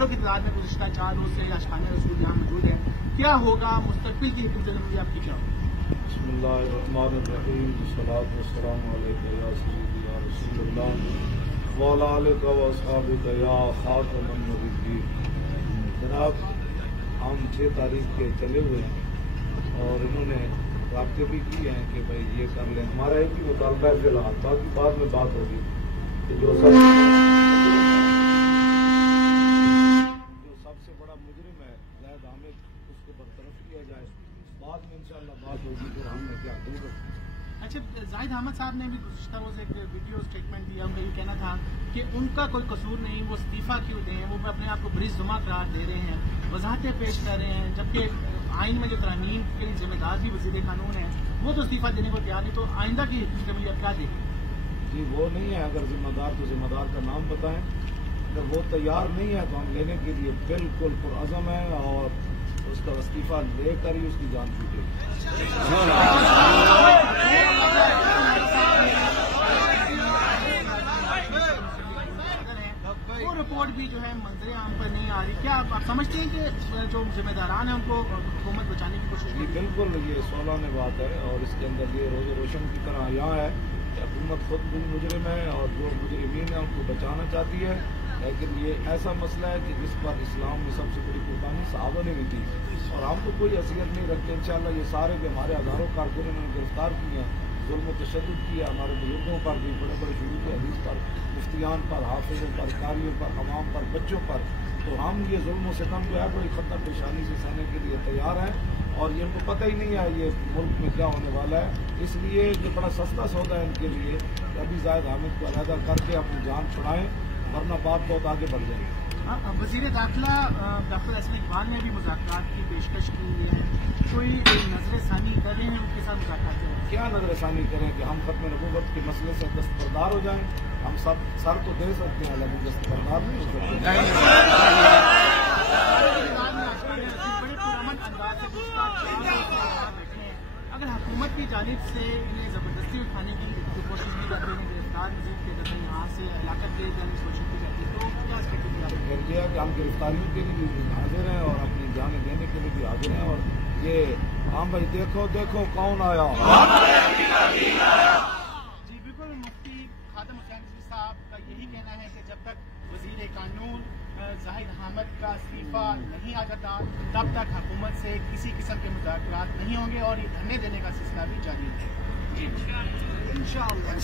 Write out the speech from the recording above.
हजारों की तादाद में गुज़िश्ता 4 रोज से आशिकाने रसूल यहाँ मौजूद है। क्या होगा मुस्तकबिल की हिकमत आपकी क्या होगी? बिस्मिल्लाहिर्रहमानिर्रहीम, सलातु वस्सलामु अलैका या सय्यदी या रसूलल्लाह व अला आलिका व अस्हाबिका या खातमन नबिय्यीन। जनाब, हम 6 तारीख के चले हुए हैं और इन्होंने राब्ते भी किए हैं कि भाई ये कर लें। हमारा एक ही मुतालबा है फिलहाल, बाकी बाद में बात होगी कि जो सबसे बड़ा मुजरिम है ज़ाहिद हामिद, उसको बरतरफ किया जाए। बाद में इंशाअल्लाह बात होगी फिर हमने क्या दूर। अच्छा, ज़ाहिद अहमद साहब ने भी गुज़िश्ता रोज एक वीडियो स्टेटमेंट दिया। उनका ये कहना था कि उनका कोई कसूर नहीं, वो इस्तीफा क्यों दें, वो अपने आप को बरिज़ुमा करार दे रहे हैं, वजाहतें पेश कर रहे हैं, जबकि आइन में जो तरमीम के जिम्मेदार भी वज़ीर कानून है वो तो इस्तीफा देने को तैयार नहीं। तो आइंदा की हिकमत आप क्या देंगे? जी वो नहीं है, अगर जिम्मेदार तो जिम्मेदार का नाम बताएं। अगर वो तैयार नहीं है तो हम लेने के लिए बिल्कुल पुरअज़म है और उसका इस्तीफा लेकर ही उसकी जान छूटेगी। वो रिपोर्ट भी जो है मंजर आम पर नहीं आ रही। क्या आप समझते हैं कि जो जिम्मेदारान हैं उनको हुकूमत बचाने की कोशिश की? बिल्कुल, ये सोलाने बात है और इसके अंदर ये रोज़ रोशन की तरह यहाँ है कि हुकूमत खुद भी मुजरिम है और जो मुजरिमीन है उनको बचाना चाहती है। लेकिन ये ऐसा मसला है कि जिस पर इस्लाम में सबसे बड़ी कुर्बानी सहाबा ने भी दी और हम तो कोई हैसियत नहीं रखते। इंशाअल्लाह ये सारे भी हमारे हज़ारों कारकुनों ने गिरफ्तार किए हैं, जुल्म तशद्दुद किया हमारे बुजुर्गों पर भी, बड़े बड़े शुरू के हदीस पर, मुफ्तियान पर, हाफिज़ों पर, कारियों पर, हमाम पर, बच्चों पर। तो हम ये जुल्म व सितम जो है बड़ी खतर पेशानी से सहने के लिए तैयार हैं और ये उनको पता ही नहीं है ये मुल्क में क्या होने वाला है। इसलिए ये बड़ा सस्ता सौदा है इनके लिए कि अभी ज़ाहिद हामिद को अलहदा करके अपनी जान छुड़ाएं, वरना बात बहुत आगे बढ़ जाएगी। वज़ीर दाखिला डॉक्टर असम इकबाल ने भी मुज़ाकरात की पेशकश की है, कोई नजर सानी कर रहे हैं उनके साथ मुज़ाकरात करें? क्या नजर सानी करें कि हम खत्म नबूवत के मसले से दस्तबरदार हो जाएं? हम सब सर तो दे सकते हैं लेकिन दस्तबरदार नहीं हो सकते। अगर हुकूमत की जानिब से इन्हें जबरदस्ती उठाने की कोशिश की जाती है, गिरफ्तार मजीद के दर यहाँ से इलाकत दे जाने की कोशिश की जाती है, तो क्या स्ट्रेटेजी आप कि हम गिरफ्तारियों के लिए भी हाजिर हैं और अपनी जानें देने के लिए भी हाजिर हैं। और ये हम भाई देखो देखो कौन आया। जी बिल्कुल, मुफ्ती खादम हुसैन रिजवी साहब का यही कहना है कि जब तक वज़ीर कानून ज़ाहिद हामिद का इस्तीफा नहीं आ जाता तब तक हुकूमत से किसी किस्म के मुज़ाकरात नहीं होंगे और ये धरने देने का सिलसिला भी जारी है। इंशाअल्लाह।